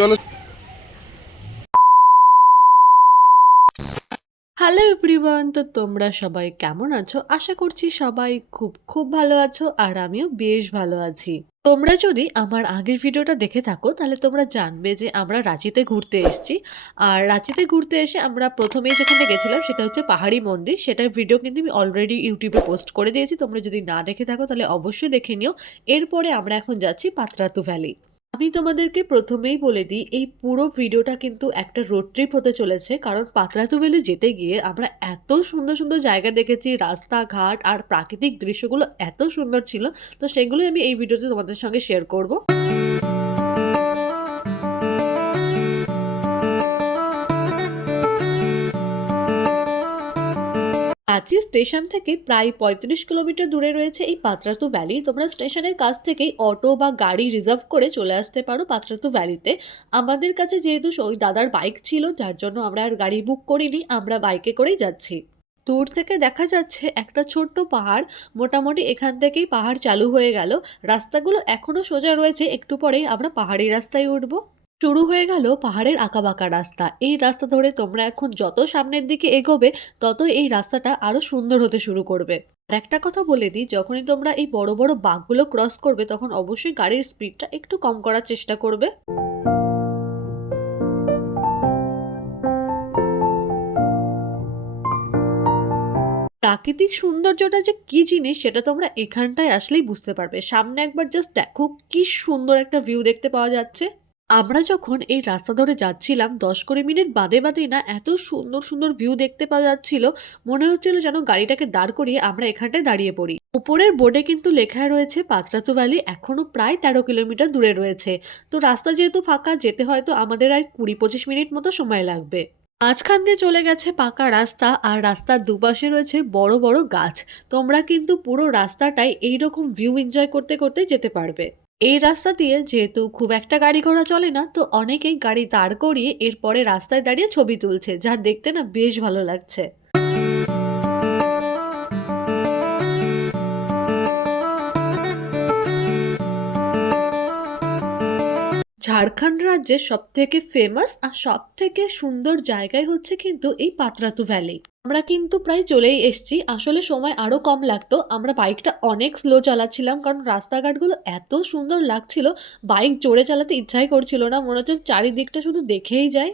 চলো। Hello everyone, তো তোমরা সবাই কেমন আছো? আশা করছি সবাই খুব খুব ভালো আছো আর আমিও বেশ ভালো আছি। তোমরা যদি আমার আগের ভিডিওটা দেখে থাকো তাহলে তোমরা জানবে যে আমরা রাঁচিতে ঘুরতে এসেছি। আর রাঁচিতে ঘুরতে এসে আমরা প্রথমেই যেখানে গেছিলাম সেটা হচ্ছে পাহাড়ি মন্দির। সেটার ভিডিও কিন্তু আমি অলরেডি ইউটিউবে পোস্ট করে দিয়েছি। তোমরা যদি না দেখে থাকো তাহলে অবশ্যই দেখে নিও। এরপরে আমরা এখন যাচ্ছি পাতরাতু ভ্যালি। আমি তোমাদেরকে প্রথমেই বলে দিই, এই পুরো ভিডিওটা কিন্তু একটা রোড ট্রিপ হতে চলেছে। কারণ পাতরাতু ভ্যালি যেতে গিয়ে আমরা এত সুন্দর সুন্দর জায়গা দেখেছি, রাস্তাঘাট আর প্রাকৃতিক দৃশ্যগুলো এত সুন্দর ছিল। তো সেগুলোই আমি এই ভিডিওতে তোমাদের সঙ্গে শেয়ার করব। রাঁচি স্টেশন থেকে প্রায় ৩৫ কিলোমিটার দূরে রয়েছে এই পাতরাতু ভ্যালি। তোমরা স্টেশনের কাছ থেকেই অটো বা গাড়ি রিজার্ভ করে চলে আসতে পারো পাতরাতু ভ্যালিতে। আমাদের কাছে যেহেতু ওই দাদার বাইক ছিল, যার জন্য আমরা আর গাড়ি বুক করিনি, আমরা বাইকে করেই যাচ্ছি। দূর থেকে দেখা যাচ্ছে একটা ছোট্ট পাহাড়। মোটামুটি এখান থেকেই পাহাড় চালু হয়ে গেল। রাস্তাগুলো এখনো সোজা রয়েছে, একটু পরেই আমরা পাহাড়ি রাস্তায় উঠবো। শুরু হয়ে গেল পাহাড়ের আঁকাবাঁকা রাস্তা। এই রাস্তা ধরে তোমরা এখন যত সামনের দিকে এগোবে তত এই রাস্তাটা আরো সুন্দর হতে শুরু করবে। আর একটা কথা বলে দিই, যখনই তোমরা এই বড় বড় বাঁকগুলো ক্রস করবে তখন অবশ্যই গাড়ির স্পিডটা একটু কম করার চেষ্টা করবে। প্রাকৃতিক সৌন্দর্যটা যে কি জিনিস সেটা তোমরা এখানটায় আসলেই বুঝতে পারবে। সামনে একবার জাস্ট দেখো কি সুন্দর একটা ভিউ দেখতে পাওয়া যাচ্ছে। আমরা যখন এই রাস্তা ধরে যাচ্ছিলাম ১০-২০ মিনিট বাদে বাদেই না এত সুন্দর সুন্দর ভিউ দেখতে পাওয়া যাচ্ছিল, মনে হচ্ছিল যেন গাড়িটাকে দাঁড় করিয়ে আমরা এখানটায় দাঁড়িয়ে পড়ি। উপরের বোর্ডে কিন্তু লেখা রয়েছে পাতরাতু ভ্যালি এখনো প্রায় ১৩ কিলোমিটার দূরে রয়েছে। তো রাস্তা যেহেতু ফাঁকা, যেতে হয়তো আমাদের আর ২০-২৫ মিনিট মতো সময় লাগবে। মাঝখান দিয়ে চলে গেছে পাকা রাস্তা আর রাস্তার দুপাশে রয়েছে বড় বড় গাছ। তোমরা কিন্তু পুরো রাস্তাটাই এইরকম ভিউ এনজয় করতে করতে যেতে পারবে। এই রাস্তা দিয়ে যেহেতু খুব একটা গাড়ি ঘোড়া চলে না, তো অনেকেই গাড়ি দাঁড় করিয়ে এরপরে রাস্তায় দাঁড়িয়ে ছবি তুলছে, যা দেখতে না বেশ ভালো লাগছে। ঝাড়খণ্ড রাজ্যের সবথেকে ফেমাস আর সবথেকে সুন্দর জায়গায় হচ্ছে কিন্তু এই পাতরাতু ভ্যালি। আমরা কিন্তু প্রায় চলেই এসেছি। আসলে সময় আরো কম লাগতো, আমরা বাইকটা অনেক স্লো চালাচ্ছিলাম কারণ রাস্তাঘাটগুলো এত সুন্দর লাগছিল, বাইক জোরে চালাতে ইচ্ছাই করছিল না, মনে হচ্ছে চারিদিকটা শুধু দেখেই যায়।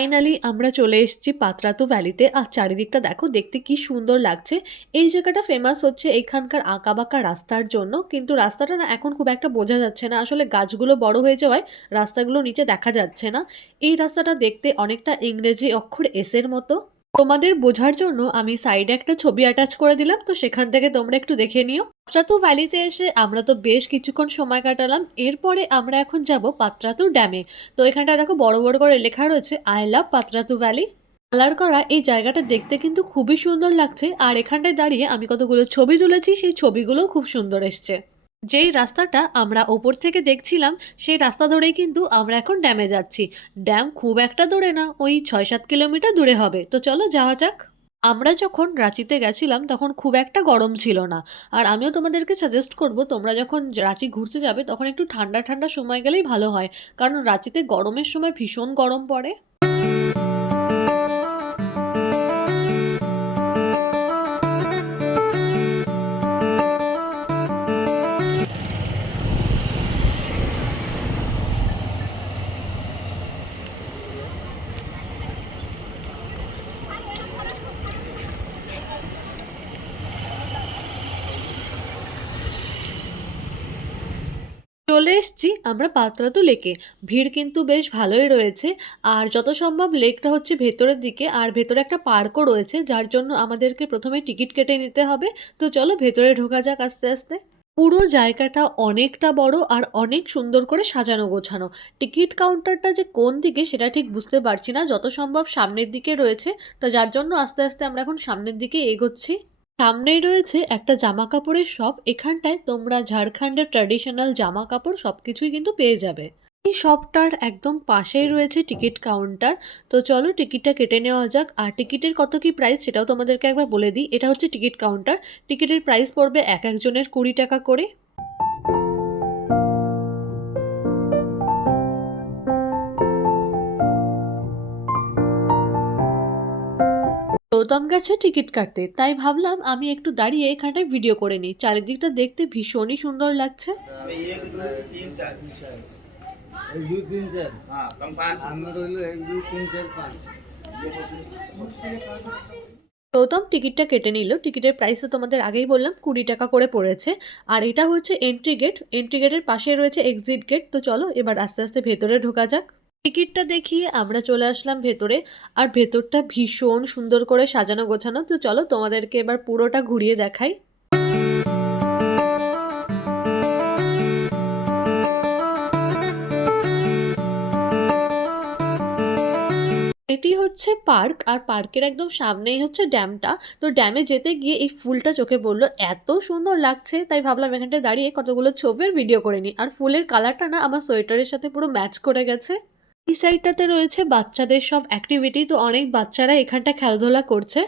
ফাইনালি আমরা চলে এসেছি পাতরাতু ভ্যালিতে। আর চারিদিকটা দেখো, দেখতে কি সুন্দর লাগছে। এই জায়গাটা ফেমাস হচ্ছে এখানকার আঁকাবাঁকা রাস্তার জন্য, কিন্তু রাস্তাটা না এখন খুব একটা বোঝা যাচ্ছে না, আসলে গাছগুলো বড় হয়ে যাওয়ায় রাস্তাগুলো নিচে দেখা যাচ্ছে না। এই রাস্তাটা দেখতে অনেকটা ইংরেজি অক্ষর এস এর মতো। তোমাদের বোঝার জন্য আমি সাইডে একটা ছবি অ্যাটাচ করে দিলাম, তো সেখান থেকে তোমরা একটু দেখে নিও। পাত্রাতু ভ্যালিতে এসে আমরা তো বেশ কিছুক্ষণ সময় কাটালাম। এরপরে আমরা এখন যাব পাত্রাতু ড্যামে। তো এখানটা দেখো বড় বড় করে লেখা রয়েছে I love Patratu valley. Colour করা এই জায়গাটা দেখতে কিন্তু খুবই সুন্দর লাগছে। আর এখানটায় দাঁড়িয়ে আমি কতগুলো ছবি তুলেছি, সেই ছবিগুলোও খুব সুন্দর এসছে। যেই রাস্তাটা আমরা ওপর থেকে দেখছিলাম সেই রাস্তা ধরেই কিন্তু আমরা এখন ড্যামে যাচ্ছি। ড্যাম খুব একটা দূরে না, ওই ৬-৭ কিলোমিটার দূরে হবে। তো চলো যাওয়া যাক। আমরা যখন রাঁচিতে গেছিলাম তখন খুব একটা গরম ছিল না। আর আমিও তোমাদেরকে সাজেস্ট করব, তোমরা যখন রাঁচি ঘুরতে যাবে তখন একটু ঠান্ডা ঠান্ডা সময় গেলেই ভালো হয়। কারণ রাঁচিতে গরমের সময় ভীষণ গরম পড়ে। চলে এসেছি আমরা পাতরাতু লেকে। ভিড় কিন্তু বেশ ভালোই রয়েছে। আর যত সম্ভব লেকটা হচ্ছে ভেতরের দিকে, আর ভেতরে একটা পার্কও রয়েছে, যার জন্য আমাদেরকে প্রথমে টিকিট কেটে নিতে হবে। তো চলো ভেতরে ঢোকা যাক আস্তে আস্তে। পুরো জায়গাটা অনেকটা বড় আর অনেক সুন্দর করে সাজানো গোছানো। টিকিট কাউন্টারটা যে কোন দিকে সেটা ঠিক বুঝতে পারছি না, যত সম্ভব সামনের দিকে রয়েছে। তো যার জন্য আস্তে আস্তে আমরা এখন সামনের দিকে এগোচ্ছি। সামনেই রয়েছে একটা জামা কাপড়ের শপ। এখানটায় তোমরা ঝাড়খণ্ডের ট্র্যাডিশনাল জামা কাপড় সবকিছুই কিন্তু পেয়ে যাবে। এই শপটার একদম পাশেই রয়েছে টিকিট কাউন্টার। তো চলো টিকিটটা কেটে নেওয়া যাক। আর টিকিটের কত কি প্রাইস সেটাও তোমাদেরকে একবার বলে দিই। এটা হচ্ছে টিকিট কাউন্টার। টিকিটের প্রাইস পড়বে এক একজনের 20 টাকা করে। গৌতম গেছে টিকিট কাটতে, তাই ভাবলাম আমি একটু দাঁড়িয়ে এখানটায় ভিডিও করে নিই। চারিদিকটা দেখতে ভীষণই সুন্দর লাগছে। एक दो तीन चार एक दो तीन चार हाँ कम पाँच हमें रहिलो एक दो तीन चार पाँच গৌতম টিকিটটা কেটে নিল। টিকিটের প্রাইস তো তোমাদের আগেই বললাম 20 টাকা করে পড়েছে। আর এটা হচ্ছে এন্ট্রি গেট। এন্ট্রি গেটের পাশে রয়েছে এক্সিট গেট। তো চলো এবার আস্তে আস্তে ভেতরে ঢোকা যাক। টিকিটটা দেখিয়ে আমরা চলে আসলাম ভেতরে। আর ভেতরটা ভীষণ সুন্দর করে সাজানো গোছানো। তো চলো তোমাদেরকে এবার পুরোটা ঘুরিয়ে দেখাই। এটি হচ্ছে পার্ক। আর পার্কের একদম সামনেই হচ্ছে ড্যামটা। তো ড্যামে যেতে গিয়ে এই ফুলটা চোখে পড়লো, এত সুন্দর লাগছে, তাই ভাবলাম এখানটায় দাঁড়িয়ে কতগুলো ছবি আর ভিডিও করে নিই। আর ফুলের কালারটা না আমার সোয়েটারের সাথে পুরো ম্যাচ করে গেছে। এই সাইডটাতে রয়েছে বাচ্চাদের সব অ্যাক্টিভিটি। তো অনেক বাচ্চারা এখানটা খেলাধুলা করছে।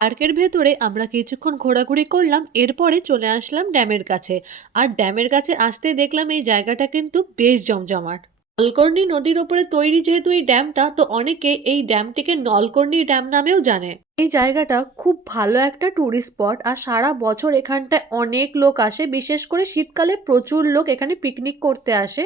পার্কের ভেতরে আমরা কিছুক্ষণ ঘোরাঘুরি করলাম, এরপরে চলে আসলাম ড্যামের কাছে। আর ড্যামের কাছে আসতে দেখলাম এই জায়গাটা কিন্তু বেশ জমজমাট। নলকর্ণী নদীর ওপরে তৈরি যেহেতু এই ড্যামটা, তো অনেকে এই ড্যামটিকে নলকর্ণী ড্যাম নামেও জানে। এই জায়গাটা খুব ভালো একটা ট্যুরিস্ট স্পট। আর সারা বছর এখানটায় অনেক লোক আসে, বিশেষ করে শীতকালে প্রচুর লোক এখানে পিকনিক করতে আসে।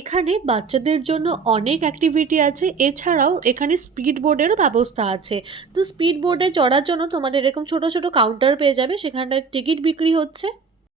এখানে বাচ্চাদের জন্য অনেক অ্যাক্টিভিটি আছে। এছাড়াও এখানে স্পিড বোর্ডেরও ব্যবস্থা আছে। তো স্পিড বোর্ডে চড়ার জন্য তোমাদের এরকম ছোট ছোট কাউন্টার পেয়ে যাবে, সেখানটায় টিকিট বিক্রি হচ্ছে।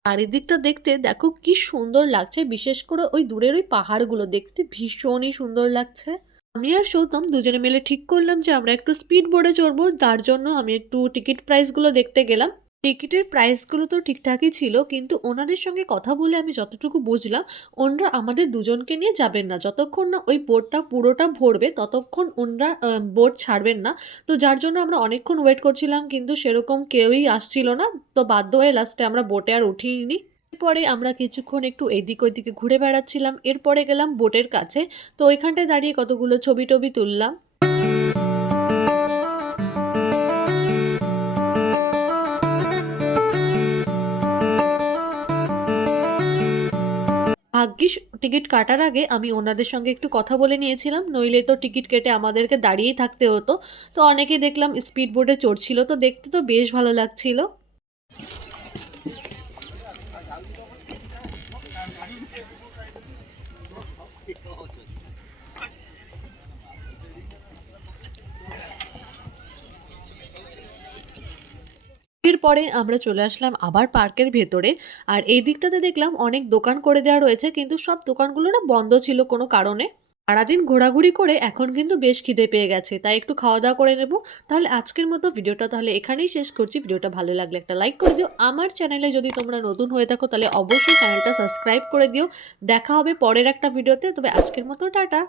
চারিদিকটা দেখতে দেখো কি সুন্দর লাগছে, বিশেষ করে ওই দূরের ওই পাহাড়গুলো দেখতে ভীষণই সুন্দর লাগছে। আমি আর সৌতম দুজনে মিলে ঠিক করলাম যে আমরা একটু স্পিড বোর্ডে চড়বো। তার জন্য আমি একটু টিকিট প্রাইসগুলো দেখতে গেলাম। টিকিটের প্রাইসগুলো তো ঠিকঠাকই ছিল, কিন্তু ওনাদের সঙ্গে কথা বলে আমি যতটুকু বুঝলাম, ওনারা আমাদের দুজনকে নিয়ে যাবেন না। যতক্ষণ না ওই বোটটা পুরোটা ভরবে ততক্ষণ ওনারা বোট ছাড়বেন না। তো যার জন্য আমরা অনেকক্ষণ ওয়েট করছিলাম, কিন্তু সেরকম কেউই আসছিল না। তো বাধ্য হয়ে লাস্টে আমরা বোটে আর উঠিনি। এরপরে আমরা কিছুক্ষণ একটু এদিক ওইদিকে ঘুরে বেড়াচ্ছিলাম। এরপরে গেলাম বোটের কাছে। তো ওইখানটায় দাঁড়িয়ে কতগুলো ছবি টবি তুললাম। ভাগ্যিস টিকিট কাটার আগে আমি ওনাদের সঙ্গে একটু কথা বলে নিয়েছিলাম, নইলে তো টিকিট কেটে আমাদেরকে দাঁড়িয়েই থাকতে হতো। তো অনেকেই দেখলাম স্পিড বোটে চড়ছিল, তো দেখতে তো বেশ ভালো লাগছিল। এরপরে আমরা চলে আসলাম আবার পার্কের ভেতরে। আর এই দিকটাতে দেখলাম অনেক দোকান করে দেওয়া রয়েছে, কিন্তু সব দোকানগুলো না বন্ধ ছিল কোনো কারণে। সারাদিন ঘোরাঘুরি করে এখন কিন্তু বেশ খিদে পেয়ে গেছে, তাই একটু খাওয়া দাওয়া করে নেব। তাহলে আজকের মতো ভিডিওটা তাহলে এখানেই শেষ করছি। ভিডিওটা ভালো লাগলে একটা লাইক করে দিও। আমার চ্যানেলে যদি তোমরা নতুন হয়ে থাকো তাহলে অবশ্যই চ্যানেলটা সাবস্ক্রাইব করে দিও। দেখা হবে পরের একটা ভিডিওতে। তবে আজকের মতো টাটা।